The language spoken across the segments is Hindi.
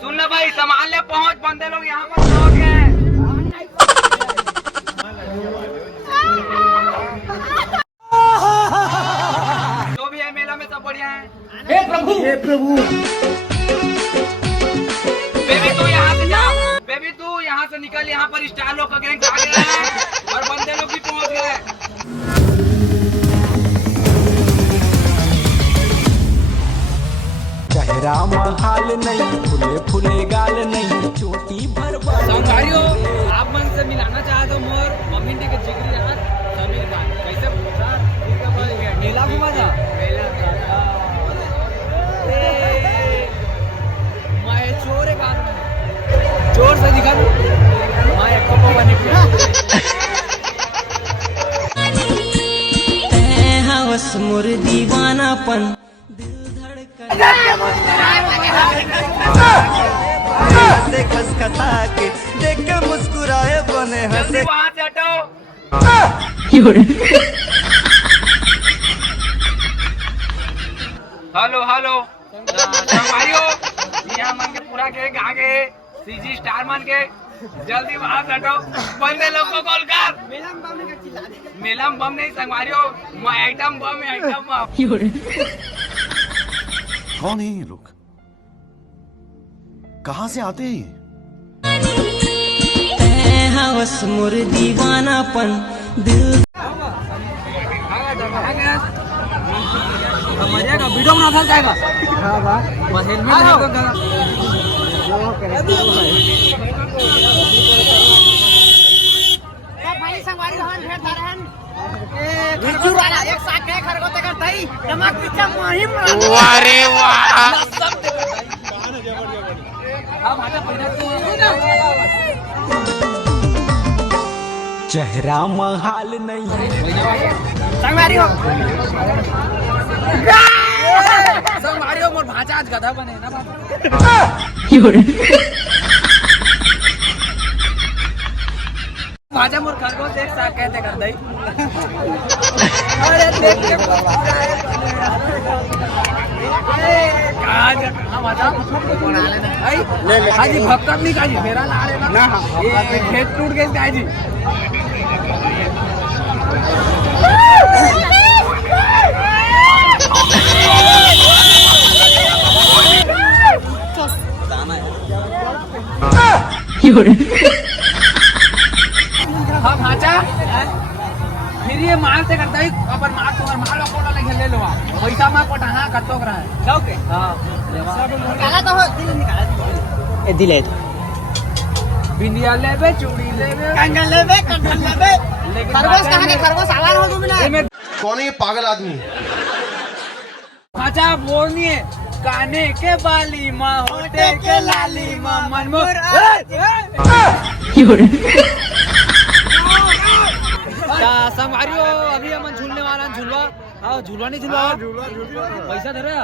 सुन ले भाई, सामान ले पहुंच, बंदे लोग यहाँ पर पहुंच गए। जो भी है मेला में सब बढ़िया है। हे प्रभु, हे प्रभु। बेबी तू यहाँ से जा, बेबी तू यहाँ से निकल, यहाँ पर स्टार लोग का गैंग आ गया है और बंदे लोग भी पहुंच गए। चेहरा महाल नहीं, फुले फुले गाल नहीं, चोटी भरवा। संगारियों, आप मन से मिलाना चाहते हो मोर मम्मी के जिगरी यार समीर खान। कैसे मेला घुमा जा, मैं चोर एक आदमी, चोर से दिखा मैं एक कपड़ा बने हवस मोर दीवानापन हंसे खसखसा के देख के मुस्कुराए बने हंसे। वहाँ से हटो। हेलो हेलो संगवारियों, यहाँ मन के पूरा के आगे सीजी स्टार मान के जल्दी वहाँ से हटो। बंदे लोग को कॉल कर। मेला में बम नहीं संगवारियों, मैं आइटम बम है, आइटम बम। कौन है ये लोग? कहाँ से आते हैं? हवस मोर दीवानापन दिल। मजा का वीडियो बना था जाएगा। बस हेलमेट लगा। भाई संगवारी हन भेट रहन भिचू वाला एक साथ के खरगोते करतई नमक पीछा मुहिम। अरे वाह, चेहरा महाल नहीं, संगवारी हो संगवारी हो मोर भाजा आज गधा बने ना बाबा। भाजा मोर खरगोश एक साथ कहते कर दई। अरे देख के काजी भक्कत नहीं काजी मेरा ला रहे ना। ये खेत टूट गए काजी। हाँ भाचा, फिर ये मार से करता है अपन मार तो मार कोटा लेके ले लो पैसा मार कोटा। हाँ कर तो रहा है जाओ के। हाँ निकाला तो हो दिल निकाला ए दिले बिंदिया लेबे, चूड़ी लेबे, कंगन लेबे, कंगन लेबे। खरगोश कहाँ के खरगोश आवाज हो तुम ना। कौन है ये पागल आदमी? भाचा बोलनी है काने के बाली माँ, होठे के लाली माँ, मनमोर। संगवारियों, अभी हम झूलने वाला झूलवा। हाँ झूलवा नहीं झूलवा, पैसा दे रहे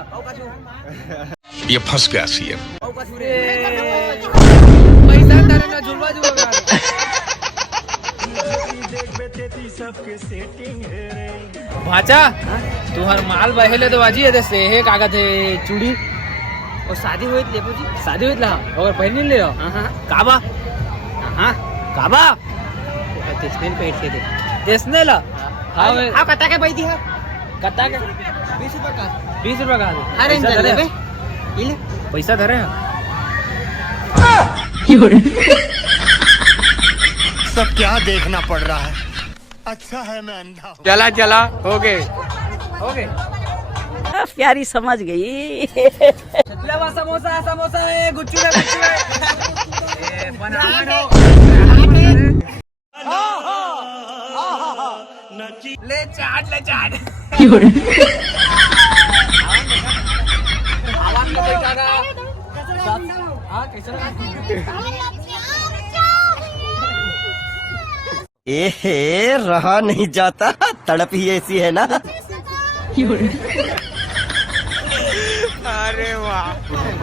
ये फंस गया सीएम। पैसा दे रहे झूलवा झूलवा। भाचा तुहर माल बहेले तो बाजी है से हे कागज है चूड़ी और शादी हुई ले जी, शादी हुई ला और पहन ले लो। हां काबा, हां काबा तेस्नेल पे इठे दे तेस्ने ला। हां कता के बैठी है, कता के 20 रुपए का, 20 रुपए का। अरे ले ले ले पैसा धरे हैं। सब क्या देखना पड़ रहा है? अच्छा है मैं अंधा हूँ। चला चला हो गए हो गए। प्यारी समझ गई। लवा समोसा समोसा है, गुच्चू है गुच्चू है। बनाना ले चाट ले चाट। आवाज में कोई कागा। हाँ कैसा ए रहा नहीं जाता, तड़प ही ऐसी है ना। अरे वाह,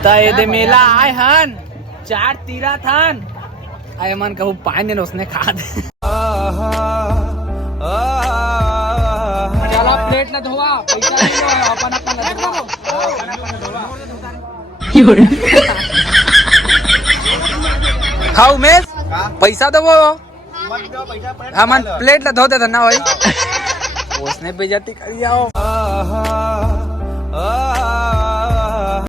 तय दे मेला आए हन चार तीरा थान आए मन कहूँ पानी ने उसने खा दे। चला प्लेट न धोवा, पैसा नहीं दो अपन अपन धोवा। हा उमेश पैसा दो वो हाँ मन प्लेट ला धोते धन्ना भाई उसने बेइज्जती कर जाओ